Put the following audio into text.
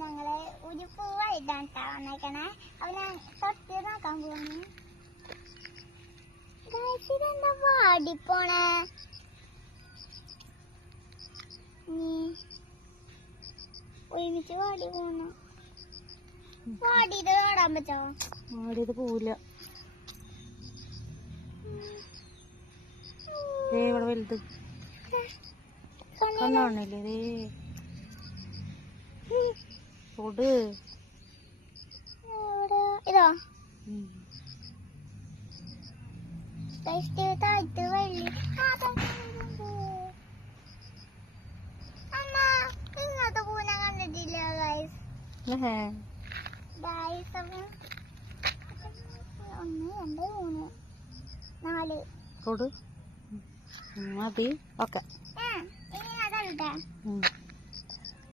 ഞങ്ങള് ഒരു പൂവായിട്ടാണ് വന്നേക്കണേ. അപ്പൊ ഞാൻ തൊട്ട് നോക്കാൻ പോവാണ്. ഇതെന്താ വാടിപ്പോണേ? ഒരുമിച്ച് വാടി പോണു. വാടിയത് കാണാൻ പറ്റോ? വാടിയത് പോവില്ല. ഇവിടെ വലുത് കണ്ണാണില്ലേ? പൊട് ഇതോ താഴ്ത്ത് വെള്ളി. അമ്മ ഇങ്ങനത്തെ പൂന കണ്ടിട്ടില്ല ഗൈസ്. ഗൈസ് ഒന്ന് രണ്ട് മൂന്ന് നാല് പൊട് മതി. ഓക്കെ ഇനി ഞാൻ കണ്ടേ.